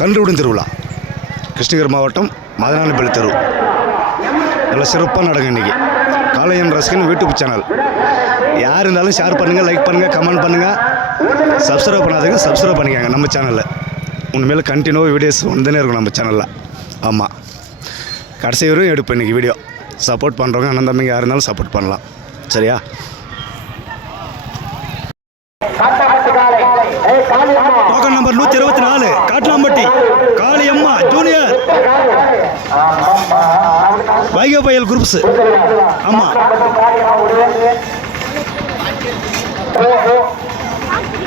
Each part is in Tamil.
கன்றுவிடும் திருவிழா. கிருஷ்ணகிரி மாவட்டம் மதனாளிப்பள்ளி தெரு. நல்லா சிறப்பாக நடக்கும் இன்றைக்கி காளையன் ரசிகன் யூடியூப் சேனல். யார் இருந்தாலும் ஷேர் பண்ணுங்கள் லைக் பண்ணுங்கள் கமெண்ட் பண்ணுங்கள் சப்ஸ்கிரைப் பண்ணாதீங்க சப்ஸ்கிரைப் பண்ணிக்கோங்க நம்ம சேனலில் உண்மையில் கண்டினியூவாக வீடியோஸ் வந்துனே இருக்கும் நம்ம சேனலில் ஆமாம் கடைசி வரையும் எடுப்பேன் இன்றைக்கி வீடியோ சப்போர்ட் பண்ணுறவங்க அண்ணன் தம்பிங்க யார் இருந்தாலும் சப்போர்ட் பண்ணலாம். சரியா டோக்கன் நம்பர் நூற்றி இருபத்தி நாலு காட்லாம்பட்டி காளியம்மா ஜூனியர் வைகை குரூப்ஸ் ஆமாம்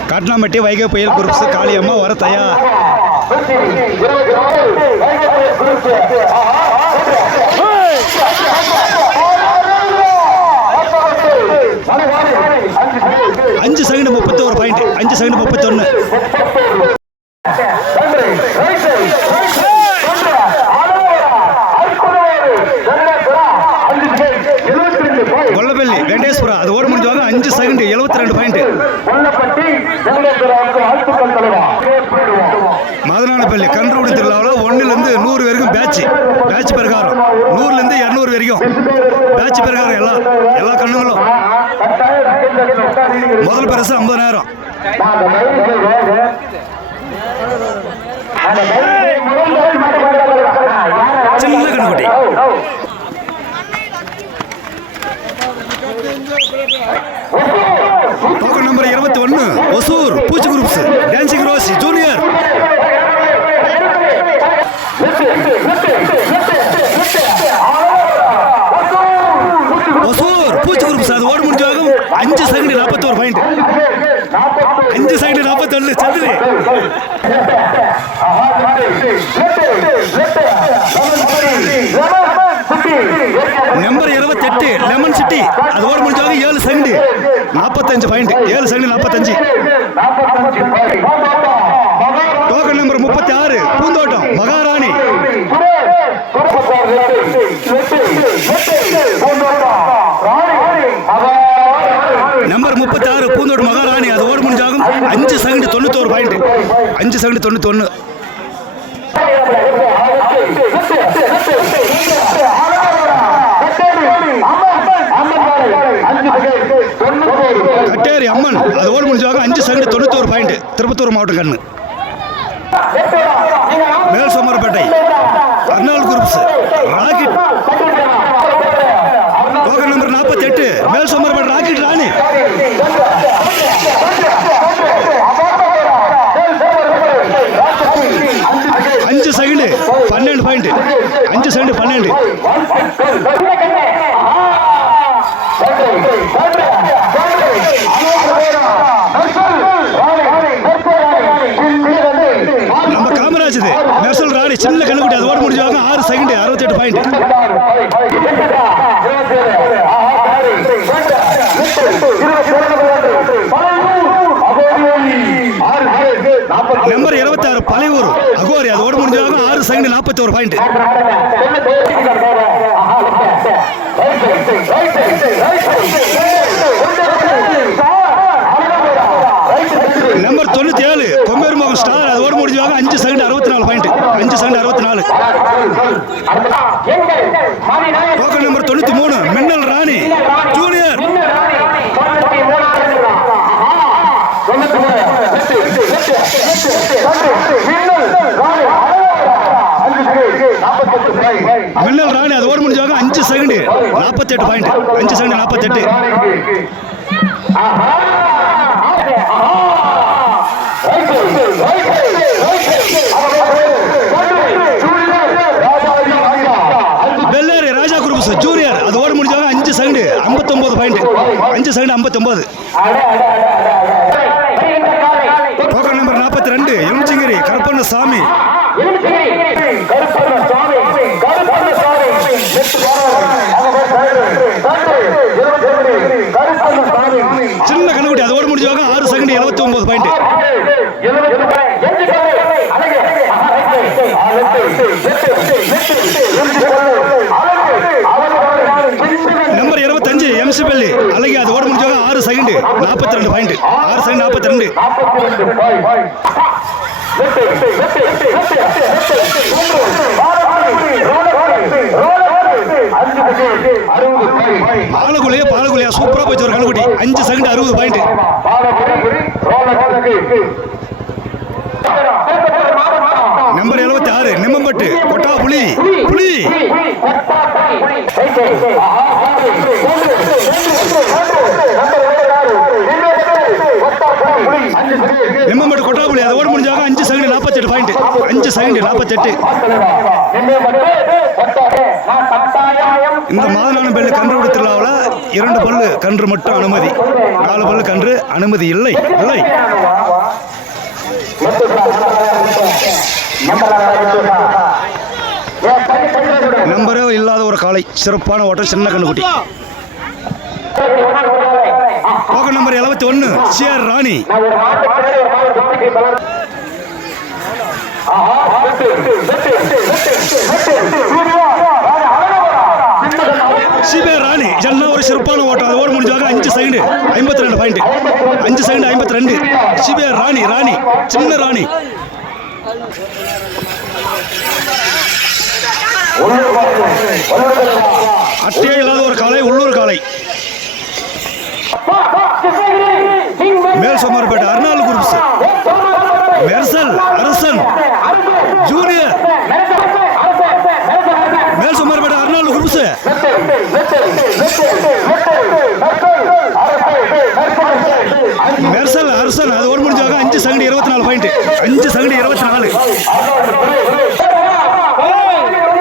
காட்லாம்பட்டி வைகை புயல் குரூப்ஸ் காளியம்மா வர தயார். அஞ்சு செகண்ட் முப்பத்தோரு பாயிண்ட் அஞ்சு செகண்ட் முப்பத்தொன்று கொல்லப்பள்ளி வெங்கடேஸ்வரா அது ஓட முடிஞ்சவாங்க அஞ்சு செகண்ட் எழுபத்தி ரெண்டு பாயிண்ட் மதனானப்பள்ளி கன்றுவிடு திருவிழாவில் ஒன்றுலேருந்து நூறு வரைக்கும் பேட்ச் பேட்ச் பிரகாரம் நூறுலேருந்து இரநூறு வரைக்கும் பேட்ச் பிரகாரம் எல்லாம் எல்லா கண்ணுங்களும் முதல் பரிசு ஐம்பதாயிரம் சின்ன கண்ணுக்குட்டி டோக்கன் நம்பர் இருபத்தி ஒன்று Hosur Poochi groups dancing rose junior Hosur Poochi groups அது ஓட முடிஞ்சாகும் அஞ்சு செகண்ட் நாற்பத்தோரு பாயிண்ட் அஞ்சு செகண்ட் நாற்பத்தொன்னு சந்திரி நம்பர் இருபத்தெட்டு லெமன் சிட்டி அது ஓட முடிஞ்சாங்க ஏழு செகண்ட் நாற்பத்தஞ்சு பாயிண்ட் ஏழு செகண்ட் நாற்பத்தஞ்சு டோக்கன் நம்பர் முப்பத்தி ஆறு பூந்தோட்டம் மகாராணி. நம்பர் முப்பத்தி ஆறு பூந்தோட்டம் மகாராணி. அது ஓட முடிஞ்சாகும். அஞ்சு செகண்ட் தொண்ணூத்தோரு பாயிண்ட் அஞ்சு செகண்ட் தொண்ணூத்தொன்னு. கட்டேரி அம்மன். அது ஓட முடிஞ்சாக அஞ்சு செகண்ட் தொண்ணூத்தோரு பாயிண்ட் திருப்பத்தூர் மாவட்டம் கண்ணு மேல் சோமரப்பேட்டை அர்னால் குரூப்ஸ் ராக்கெட் டோக்கன் நம்பர் நாற்பத்தி எட்டு மேல் சோமரப்பேட்டை ராக்கெட் ராணி. அஞ்சு செகண்ட் பன்னெண்டு பாயிண்ட் அஞ்சு செகண்ட் பன்னெண்டு நம்ம காமராஜ் இது மெர்சல் ராணி சின்ன கண்ணுக்குட்டி அது ஓட முடிஞ்சாங்க ஆறு செகண்ட் அறுபத்தெட்டு பாயிண்ட் நம்பர் இருபத்தாறு பழையூர் அகோரி அது ஓட முடிஞ்சாங்க ஆறு செகண்ட் நாற்பத்தி ஒரு பாயிண்ட் நம்பர் தொண்ணூத்தி ஏழு கொம்பேர் மோகன் ஸ்டார் அது ஓட முடிஞ்சாங்க அஞ்சு செகண்ட் அறுபத்தி நாலு பாயிண்ட் அஞ்சு செகண்ட் அறுபத்தி நாலு டோக்கன் நம்பர் தொண்ணூத்தி மூணு மின்னல் ராணி ஜூனியர் மின்னல் ராணி அது ஓட முடிஞ்சாங்க அஞ்சு செகண்ட் எட்டு பாயிண்ட் அஞ்சு செகண்ட் நாற்பத்தெட்டு. Velleri Raja groups junior. அது ஓட முடிஞ்சாங்க அஞ்சு செகண்ட் ஐம்பத்தொம்போது பாயிண்ட் அஞ்சு செகண்ட் ஐம்பத்தொம்போது நம்பர் இருபத்தஞ்சு எம்சிபெல்லி அழகி அது ஓட முடிஞ்சவங்க ஆறு செகண்ட் நாற்பத்தி ரெண்டு பாயிண்ட் ஆறு செகண்ட் நாற்பத்தி ரெண்டு பாலகுலியா பாலகுலியா? சூப்பரா போச்சு ஒரு கணக்குட்டி அஞ்சு செகண்ட் அறுபது பாயிண்ட் புலி புலி. நிம்மம்பட்டு கொட்டா புலி அதை ஓட முடிஞ்சாக அஞ்சு செகண்ட் நாற்பத்தெட்டு பாயிண்ட் அஞ்சு செகண்ட் நாற்பத்தெட்டு இந்த மாதனான பெல்லு கன்று விட திருவிழாவில் இரண்டு பல்லு கன்று மட்டும் அனுமதி. நாலு பல்லு கன்று அனுமதி இல்லை. இல்லை. நம்பரே இல்லாத காலை சிறப்பான ஓட்டம் சின்ன கண்ணுக்குட்டி. டோக்கன் நம்பர் எழுபத்தி ஒன்று சிஆர் ராணி. சிபிஆர் ராணி இதெல்லாம் ஒரு சிறப்பான ஓட்டம். அது ஓட முடிஞ்சாக அஞ்சு செகண்டு ஐம்பத்தி ரெண்டு பாயிண்ட் அஞ்சு செகண்ட் ஐம்பத்தி ரெண்டு சிபிஆர் ராணி ராணி சின்ன ராணி. அட்டையே இல்லாத ஒரு காலை உள்ளூர் காலை. மேல் சோமார்பேட்டை அர்னால் குரூப்ஸ். மெர்சல் அரசன். ஜூனியர். மேல் சோமார்பேட்டை அர்னால் குரூப்ஸ். மெர்சல் அரசன் அது ஒரு முடிஞ்சாக அஞ்சு சங்கடி இருபத்தி நாலு பாயிண்ட் அஞ்சு சங்கடி இருபத்தி நாலு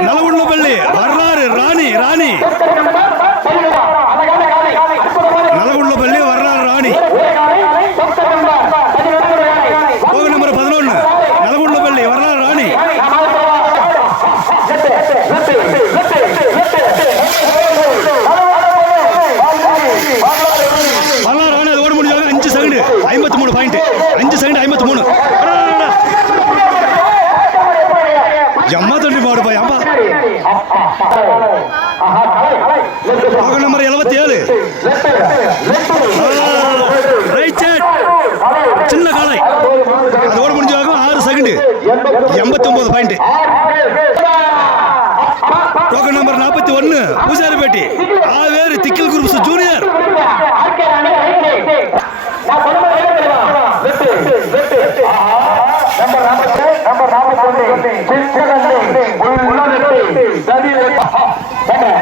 நலவுள்ள பள்ளி வரலாறு ராணி ராணி நலவுள்ள பள்ளி வரலாறு ராணி போக நம்பர் பதினொன்று நலவுள்ள பள்ளி வரலாறு ராணி வரலாறு ராணி அது ஓட முடிஞ்சாங்க அஞ்சு செகண்ட் ஐம்பத்தி மூணு பாயிண்ட் அஞ்சு செகண்ட் ஐம்பத்தி மூணு அம்மா தண்டி மாடுப்பா அம்மா போக நம்பர் எழுபத்தி ஏழு ரைட் சைட் சின்ன காலை அதோட முடிஞ்சாகும் ஆறு செகண்ட் எண்பத்தி ஒன்பது பாயிண்ட் டோக்கன் நம்பர் நாற்பத்தி ஒன்று பூசாரிப்பேட்டி. ஆவேறு திக்கில் குரூப்ஸ் ஜூனியர்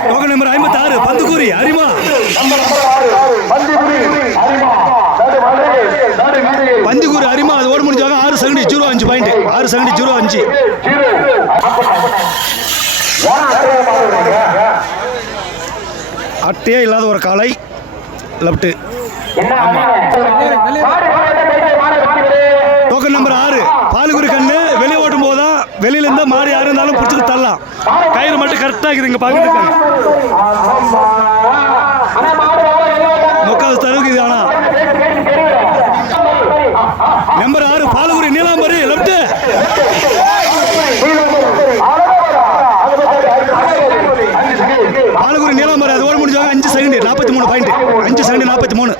டோக்கன் நம்பர் ஐம்பத்தி ஆறு பந்துக்கூரி அரிமா பந்துக்கூரி அரிமா அது ஓட முடிஞ்சாங்க ஆறு செகண்ட் ஜீரோ அஞ்சு பாயிண்ட் ஆறு செகண்ட் ஜீரோ அஞ்சு. அட்டையே இல்லாத ஒரு காலை லெஃப்ட் டோக்கன் நம்பர் ஆறு. பாலுகுரி கண்ணு. வெளியே ஓட்டும் போது தான் வெளியில இருந்து மாறி யாரு இருந்தாலும் பிடிச்சிட்டு தரலாம். கயிறு மட்டும் கரெக்டாக இருக்குது இங்கே பாக்குறதுக்கு. முக்கால் தருவுக்கு இது ஆனால் நம்பர் ஆறு பாலுகுரி நீலாம்பரி லெஃப்ட் பாலுகுரி அது ஓட முடிஞ்சவங்க அஞ்சு செகண்ட் நாற்பத்தி மூணு பாயிண்ட் அஞ்சு செகண்ட் நாற்பத்தி மூணு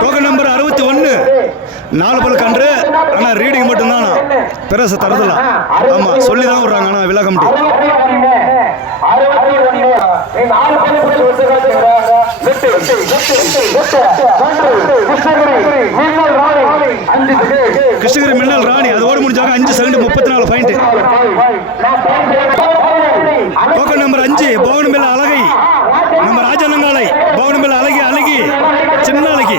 டோக்கன் நம்பர் அறுபத்தி ஒன்று நாலு பல் கன்று ஆனால் ரீடிங் மட்டும்தான் பெருசு தரதில்ல ஆமாம் சொல்லி தான் விட்றாங்க ஆனால் விழா கமிட்டி கிருஷ்ணகிரி மின்னல் ராணி அது ஓட முடிஞ்சாங்க அஞ்சு செகண்ட் முப்பத்தி நாலு பாயிண்ட் டோக்கன் நம்பர் அஞ்சு பவனமில்ல அழகை நம்ம ராஜானங்காலை பவனமில்ல அழகி அழகி சின்ன அழகி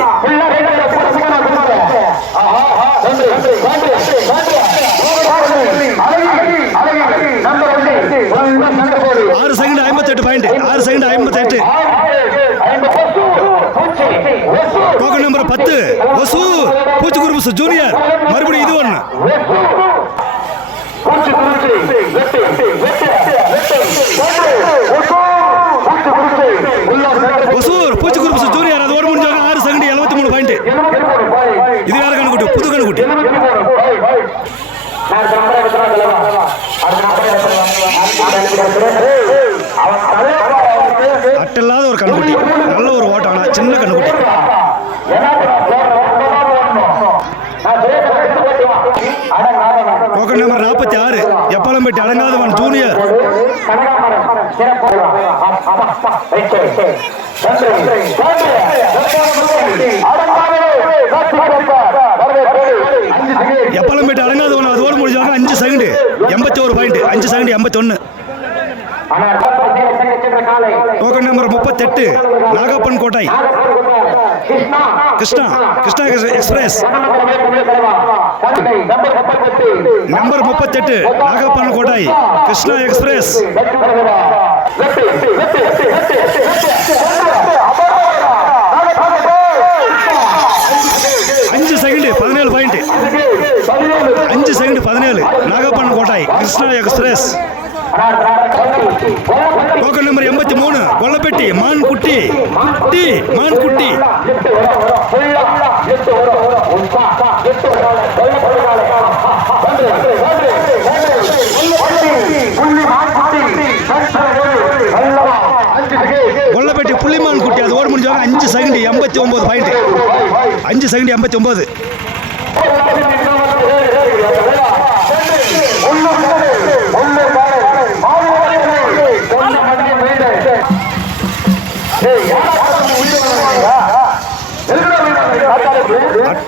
ஆறு செகண்ட் ஐம்பத்தெட்டு பாயிண்ட் ஆறு செகண்ட் ஐம்பத்தெட்டு டோக்கன் நம்பர் பத்து ஒசு பூச்சி ஜூனியர். மறுபடியும் இது ஒன்று ஒசூர் பூச்சி குரூப்ஸ் ஜூனியர். அது ஓட முடிஞ்சாங்க ஆறு செகண்ட் எழுபத்தி மூணு பாயிண்ட் இது வேற கணக்குட்டி புது கணக்குட்டி அட்டில்லாத ஒரு கண்ணுக்குட்டி நல்ல ஒரு ஓட்டம் ஆனால் சின்ன கண்ணுக்குட்டி டோக்கன் நம்பர் நாற்பத்தி ஆறு கோலம்பேட்டி அடங்காதவன் ஜூனியர் எப்பலம்பட்டி அடங்காதவன் அதோடு முடிஞ்சாங்க அஞ்சு செகண்டு எண்பத்தி ஒரு பாயிண்ட் அஞ்சு செகண்ட் எண்பத்தொன்னு. டோக்கன் நம்பர் முப்பத்தெட்டு நாகப்பன் கோட்டை. கிருஷ்ணா கிருஷ்ணா எக்ஸ்பிரஸ் நம்பர் முப்பத்தெட்டு நாகப்பன் கோட்டை கிருஷ்ணா எக்ஸ்பிரஸ் அஞ்சு செகண்ட் பதினேழு பாயிண்ட் அஞ்சு செகண்ட் பதினேழு Nagappan Kottai Krishna express token number எண்பத்தி மூணு கொல்லப்பட்டி மான் குட்டி குட்டி மான் குட்டி கொல்லப்பட்டி புள்ளிமான் குட்டி அது ஓட முடிஞ்சாங்க அஞ்சு செகண்ட் எண்பத்தி ஒன்பது பாயிண்ட் அஞ்சு செகண்ட் எண்பத்தி ஒன்பது.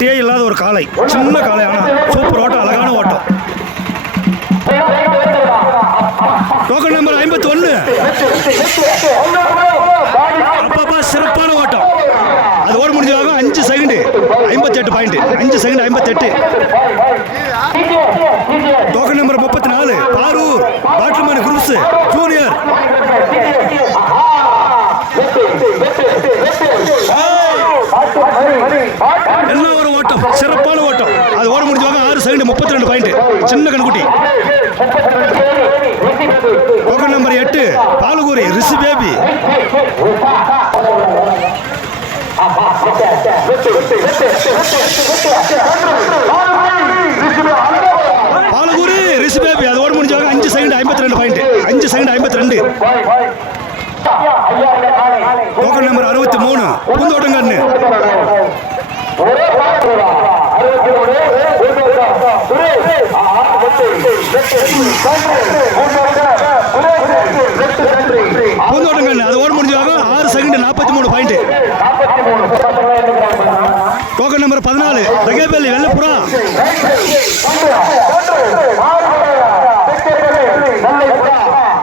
அட்டையே இல்லாத ஒரு காளை. சின்ன காலை ஆனால் சூப்பர் ஓட்டம் அழகான ஓட்டம். டோக்கன் நம்பர் ஐம்பத்தி ஒன்று அப்பப்பா சிறப்பான ஓட்டம். அது ஓட முடிஞ்சாங்க அஞ்சு செகண்டு ஐம்பத்தி எட்டு பாயிண்ட் அஞ்சு செகண்ட் ஐம்பத்தெட்டு டோக்கன் நம்பர் முப்பத்தி நாலு பாரூர் பாட்டில்மேன் குரூப்ஸ் ஜூனியர் என்ன ஒரு ஓட்டம் சிறப்பான ஓட்டம். அது ஓட முடிஞ்சவாங்க ஆறு செகண்ட் முப்பத்தி ரெண்டு பாயிண்ட் சின்ன கண்குட்டி. டோக்கன் நம்பர் எட்டு பாலகூரி ரிஷி பேபி பாலகூரி ரிஷி பேபி அது ஓட முடிஞ்சவாங்க அஞ்சு செகண்ட் ஐம்பத்தி ரெண்டு பாயிண்ட் அஞ்சு செகண்ட் ஐம்பத்தி ரெண்டு டோக்கன் நம்பர் அறுபத்தி மூணு. பூந்தோட்டங்கண்ணு பூந்தோட்டங்கண்ணு அது ஓட முடிஞ்சாங்க ஆறு செகண்ட் நாற்பத்தி மூணு பாயிண்ட் டோக்கன் நம்பர் பதினாலு. தகேபள்ளி வெள்ளப்புறா.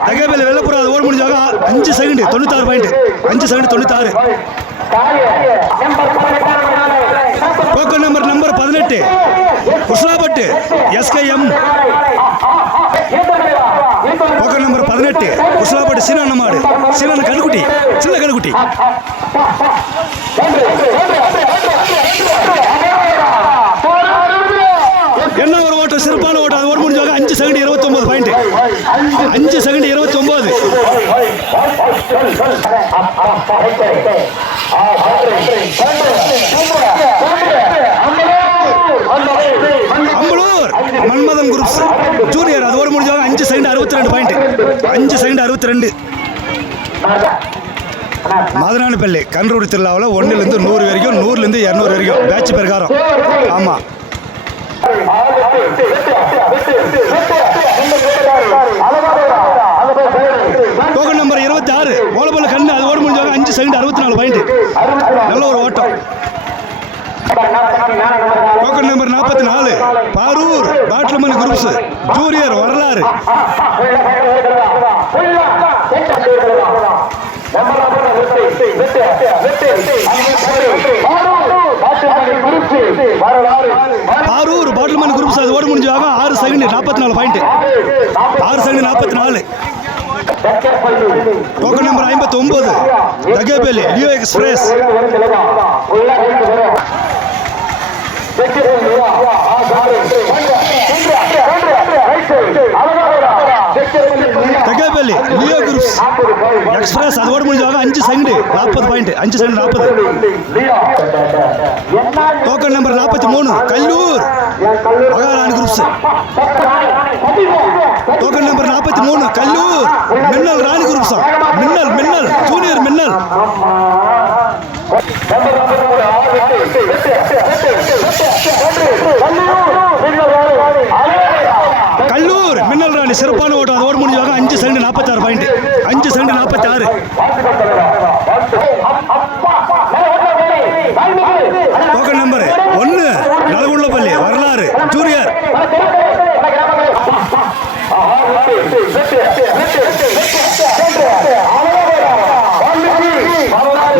தகேபள்ளி வெள்ளப்புறா. அது ஓட அஞ்சு செகண்ட் தொண்ணூத்தாறு பாயிண்ட் அஞ்சு செகண்ட் தொண்ணூத்தாறு. டோக்கன் நம்பர் நம்பர் பதினெட்டு. குஸ்லாபட்டு எஸ்கேஎம் டோக்கன் நம்பர் பதினெட்டு. குஸ்லாபட்டு சீனான மாடு சீனான கணுக்குட்டி சின்ன கணுக்குட்டி என்ன ஒரு ஓட்டம் சிறப்பான ஓட்டம் அது ஒரு முடிஞ்சாங்க அஞ்சு செகண்ட் இருபத்தொன்பது பாயிண்ட் அஞ்சு செகண்ட் இருபத்தி ஒன்பது குரூப்ஸ் ஜூனியர் அது ஓட அஞ்சு செகண்ட் அறுபத்தி ரெண்டு பாயிண்ட் அஞ்சு செகண்ட் அறுபத்தி ரெண்டு மதுரானப்பள்ளி கன்றூர் திருவிழாவில் ஒன்றுலேருந்து நூறு வரைக்கும் நூறுலேருந்து இரநூறு வரைக்கும் பேட்ச் பிரகாரம். ஆமாம் டோக்கன் நம்பர் இருபத்தி ஆறு ஓலபல்ல கண்ணு அது அஞ்சு செகண்ட் அறுபத்தி நாலு பாயிண்ட் நல்ல ஒரு ஓட்டம். டோக்கன் நம்பர் நாற்பத்தி நாலு பாரூர் பாட்டில்மன் குரூப்ஸ் ஜூனியர் வரலாறு. பாரூர் பாட்டில்மன் குரூப்ஸ் அது ஓட முடிஞ்சாக ஆறு செகண்ட் நாற்பத்தி நாலு பாயிண்ட் ஆறு செகண்ட் நாற்பத்தி நாலு டோக்கன் நம்பர் ஐம்பத்தி ஒன்பது Thagepeli Leo express Thagepeli Leo groups express அது ஓட முடிஞ்சாங்க அஞ்சு செகண்ட் நாற்பது பாயிண்ட் அஞ்சு செகண்ட் நாற்பது. டோக்கன் நம்பர் நாற்பத்தி மூணு கல்லூர். மகாராணி குரூப்ஸ் டோக்கன் நம்பர் நாற்பத்தி மூணு. கல்லூர் மின்னல் ராணி குரூப்ஸ் மின்னல் மின்னல். ஜூனியர் மின்னல். கல்லூர் மின்னல் ராணி. சிறப்பான ஓட்டம். அதோடு முடிஞ்சாக அஞ்சு செகண்ட் நாற்பத்தாறு பாயிண்ட் அஞ்சு செகண்ட் நாற்பத்தாறு. டோக்கன் நம்பர் ஒன்று நலகுள்ளப்பள்ளி வரலாறு ஜூனியர்.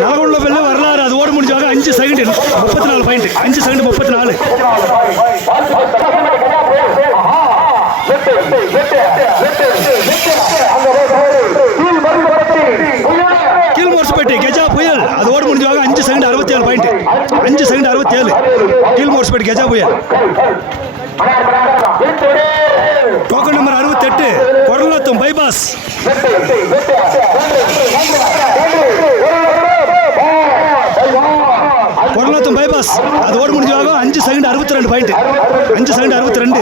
நலகுள்ளப்பள்ளி வரலாறு அது ஓட முடிஞ்சாங்க அஞ்சு செகண்ட் முப்பத்தி நாலு பாயிண்ட் அஞ்சு செகண்ட் முப்பத்தி நாலு கீழ்மோர்ஸ்பேட்டை கெஜா புயல். அது ஓட முடிஞ்சாங்க அஞ்சு செகண்ட் அறுபத்தி ஏழு பாயிண்ட் அஞ்சு செகண்ட் அறுபத்தி ஏழு கீழ்மோர்ஸ்பேட்டை கெஜா புயல். டோக்கன் நம்பர் அறுபத்தெட்டு கொரலத்தம் பைபாஸ் கொரலத்தம் பைபாஸ் அது ஓட முடிஞ்சவாக அஞ்சு செகண்ட் அறுபத்தி ரெண்டு பாயிண்ட் அஞ்சு செகண்ட் அறுபத்தி ரெண்டு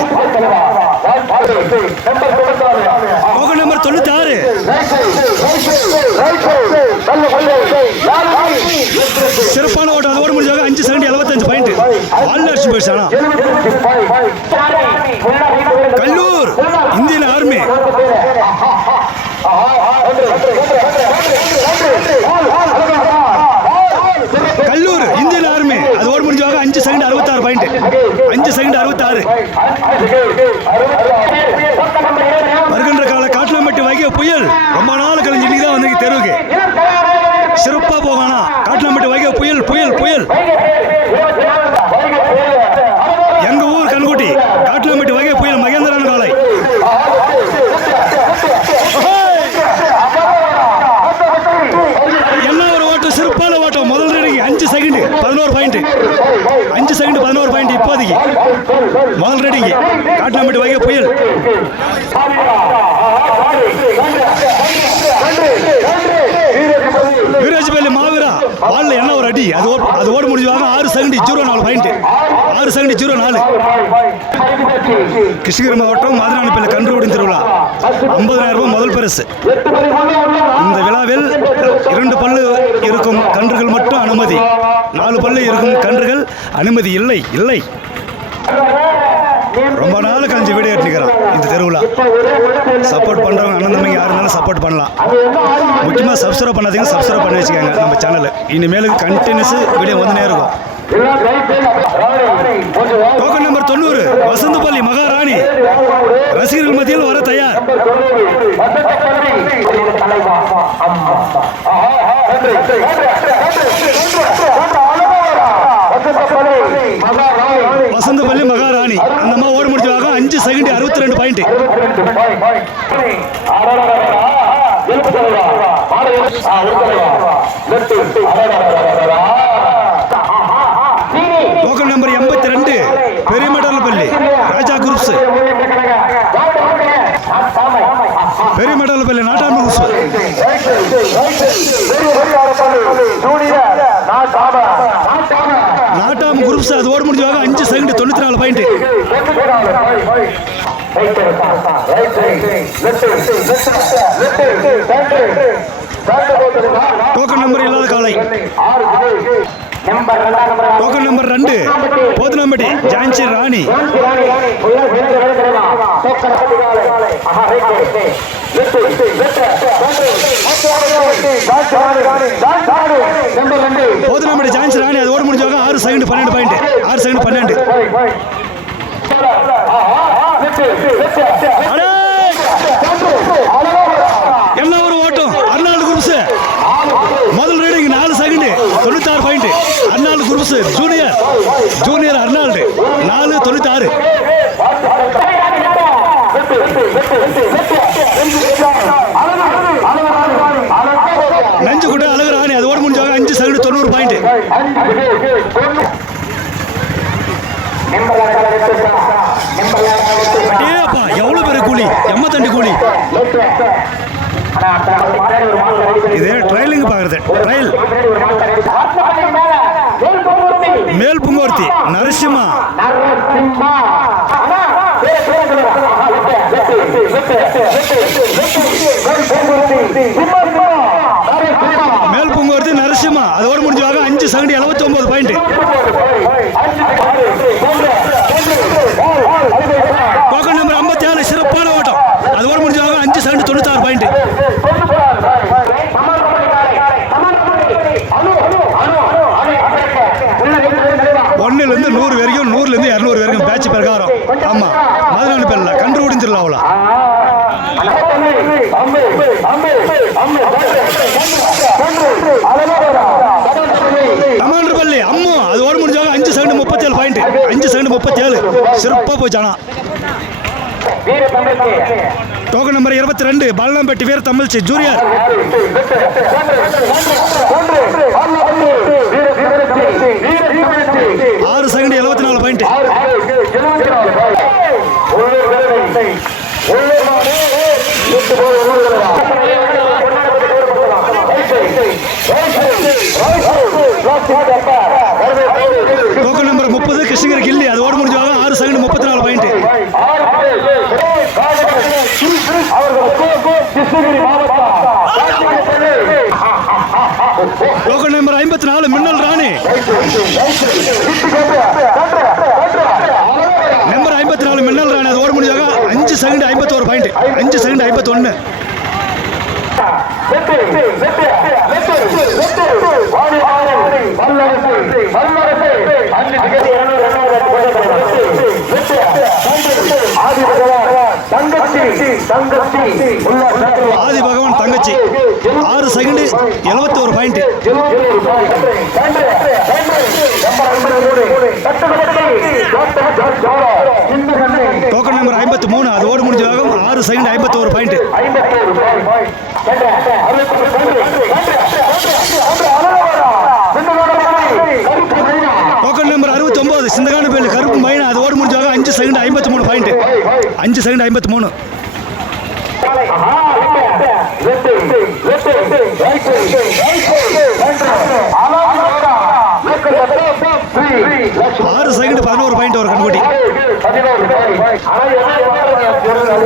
டோக்கன் நம்பர் தொண்ணூத்தி ஆறு சிறப்பான ஓட்டம் அது ஓட முடிஞ்சாங்க அஞ்சு செகண்ட் எழுபத்தஞ்சு பாயிண்ட் ஆல்நர்ஸ் போயிடுச்சு ஆனா Kallur Indian army Kallur Indian army அது ஓட முடிஞ்சாங்க அஞ்சு செகண்ட் அறுபத்தாறு பாயிண்ட் அஞ்சு செகண்ட் அறுபத்தாறு வருகின்ற கால காட்டிலாம்பட்டி வைகை புயல் ரொம்ப நாள் கழிஞ்சு இன்னைக்கு தான் வந்து தெருவுக்கு சிறப்பாக போகணும் காட்டிலாம்பட்டி வைகை புயல் புயல் புயல் எங்க ஊர் கண்குட்டி காட்டிலாம்பட்டி வைகை புயல் மகேந்திரன் காலை என்ன ஒரு ஓட்டம் சிறப்பான ஓட்டம் முதல் ரீடிங் அஞ்சு செகண்ட் பதினோரு பாயிண்ட் அஞ்சு செகண்ட் பதினோரு பாயிண்ட் இப்போதைக்கு முதல் ரீடிங் காட்டிலாம்பட்டி வைகை புயல் வீராஜ்பள்ளி மாவீரா பால்ல என்ன ஒரு அடி? அது ஓ- அது ஓட முடிஞ்சுவாங்க ஆறு செகண்ட் ஜீரோ நாலு பாயிண்ட் ஆறு செகண்ட் ஜீரோ நாலு. கிருஷ்ணகிரி மாவட்டம் மாதிராணிப்பள்ளி கன்றுகுடி திருவிழா. ஐம்பதாயிரம் ரூபாய் முதல் பரிசு. இந்த விழாவில் இரண்டு பல்லு இருக்கும் கன்றுகள் மட்டும் அனுமதி. நாலு பல்லு இருக்கும் கன்றுகள் அனுமதி இல்லை இல்லை. ரொம்ப நாள் கழிஞ்சு வீடியோ எடுத்துக்கிறான் இந்த தெருவில். சப்போர்ட் பண்ணுறவங்க அண்ணன் தம்பி யார் இருந்தாலும் சப்போர்ட் பண்ணலாம். முக்கியமாக சப்ஸ்கிரைப் பண்ணாதீங்க சப்ஸ்கிரைப் பண்ணி வச்சுக்கோங்க நம்ம சேனல் இனிமேலுக்கு கண்டினியூஸ் வீடியோ வந்துனே இருக்கும். டோக்கன் நம்பர் தொண்ணூறு வசந்தபள்ளி மகாராணி. ரசிகர்கள் மத்தியில் வர தயார். வசந்தபள்ளி மகாராணி அந்த அம்மா ஓட முடிஞ்சாக அஞ்சு செகண்ட் அறுபத்தி டோக்கன் நம்பர் எண்பத்தி ரெண்டு Periyamadalapalli Raja groups Periyamadalapalli Nattambu groups Nattam groups அது ஓட முடிஞ்சாக அஞ்சு செகண்ட் தொண்ணூற்றி நாலு பாயிண்ட் டோக்கன் நம்பர் இல்லாத காலை. டோக்கன் நம்பர் ரெண்டு. போதனம்பட்டி ஜான்சி ராணி போதனம்பட்டி ஜான்சி ராணி அது ஓட முடிஞ்சவங்க ஆறு செகண்ட் பன்னெண்டு பாயிண்ட் ஆறு செகண்ட் பன்னெண்டு. என்ன ஒரு ஓட்டம் அர்னால்டு குரூப்ஸ் முதல் ரீடிங் நாலு செகண்ட் தொண்ணூத்தாறு point Arnold groups junior junior Arnold நாலு தொண்ணூத்தாறு நஞ்சு கூட அழகு ராணி அது ஓட முடிஞ்சாங்க அஞ்சு செகண்ட் தொண்ணூறு பாயிண்ட் ஏப்பா எவ்வளவு பேர் கூலி? எம்மத்தண்டி கூலி? இது ட்ரையலிங் பார்க்குறது ட்ரையல் மேல் புங்கோர்த்தி நரசிம்மா. மேல் புங்கோர்த்தி நரசிம்மா. அதோட முடிஞ்சாக அஞ்சு செகண்ட் எழுபத்தி ஒன்பது பாயிண்ட் டோக்கன் நம்பர் ஐம்பத்தி ஆறு சிறப்பான ஓட்டம். அதோடு முடிஞ்சவங்க அஞ்சு தொண்ணூத்தாறு பாயிண்ட் சிறப்பாக போச்சு ஆனால் டோக்கன் நம்பர் இருபத்தி ரெண்டு பல்லாம்பட்டி வீர தமிழ்ச்சி ஜூனியர். ஆறு செகண்ட் எழுபத்தி நாலு பாயிண்ட் டோக்கன் நம்பர் முப்பது கிருஷ்ணகிரி கில்லி அது ஓட முடிஞ்சாங்க ஆறு செகண்ட் முப்பத்தி நாலு பாயிண்ட் டோக்கன் நம்பர் ஐம்பத்தி நாலு மின்னல் ராணி. நம்பர் ஐம்பத்தி நாலு மின்னல் ராணி. அது ஓட முடிஞ்சாங்க அஞ்சு செகண்ட் ஐம்பத்தோரு பாயிண்ட் அஞ்சு செகண்ட் ஐம்பத்தொன்று ஆதி பகவான் தங்கச்சி. ஆறு செகண்ட் எழுபத்தோரு பாயிண்ட் டோக்கன் நம்பர் ஐம்பத்தி மூணு. அது ஓட முடிஞ்ச வேகம் ஆறு செகண்ட் ஐம்பத்தோரு பாயிண்ட் டோக்கன் நம்பர் அறுபத்தி ஒன்பது சிந்தகான பேர் கருப்பு மைனா. அது ஓட முடிஞ்ச வேகம் அஞ்சு செகண்ட் ஐம்பத்தி மூணு பாயிண்ட் அஞ்சு செகண்ட் ஐம்பத்தி மூணு. ஆறு செகண்ட் பதினோரு பாயிண்ட் ஒரு கண்குட்டி.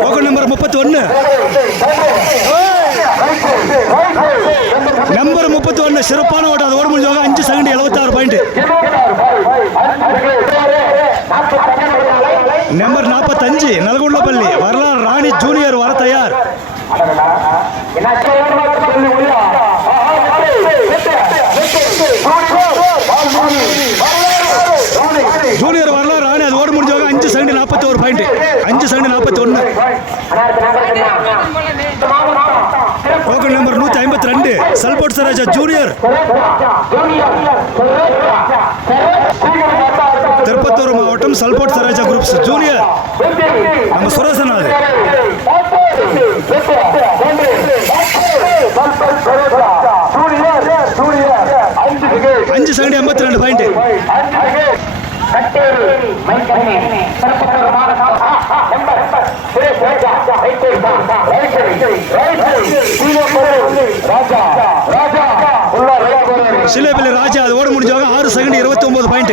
டோக்கன் நம்பர் முப்பத்தி ஒன்று நம்பர் முப்பத்தி ஒன்று சிறப்பான ஓட்டம். அது ஓட முடிஞ்சவங்க அஞ்சு செகண்ட் எழுபத்தாறு பாயிண்ட் நம்பர் நாற்பத்தஞ்சு பள்ளி. வரலாறு ராணி ஜூனியர் வர தயார். ஜூனியர் வரலாறு ராணி அது ஓடு முடிஞ்சவங்க அஞ்சு செகண்ட் நாற்பத்தி ஒரு பாயிண்ட் அஞ்சு செகண்ட் நாற்பத்தி ஒன்று டோக்கன் நம்பர் நூற்றி ஐம்பத்தி ரெண்டு. சல்போட் சராஜா ஜூனியர். திருப்பத்தூர் மாவட்டம் சல்போட் சராஜா குரூப்ஸ் ஜூனியர். நம்ம சுரேசன் அது அஞ்சு செகண்ட் எண்பத்தி ரெண்டு பாயிண்ட் சிலேபள்ளி ராஜா அது ஓட முடிஞ்சவங்க ஆறு செகண்ட் இருபத்தி ஒன்பது பாயிண்ட்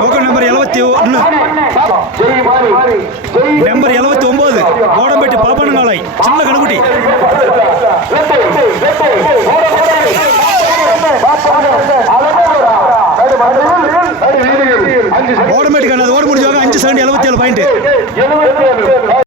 டோக்கன் நம்பர் எழுபத்தி ஒன்று நம்பர் எழுபத்தி ஒன்பது கோடம்பேட்டி பாப்பான நாளை. சின்ன கணக்குட்டி அஞ்சு ஓடமேட்டிக்கான அது ஓட முடிஞ்சவங்க அஞ்சு செகண்ட் எழுபத்தி ஏழு பாயிண்ட்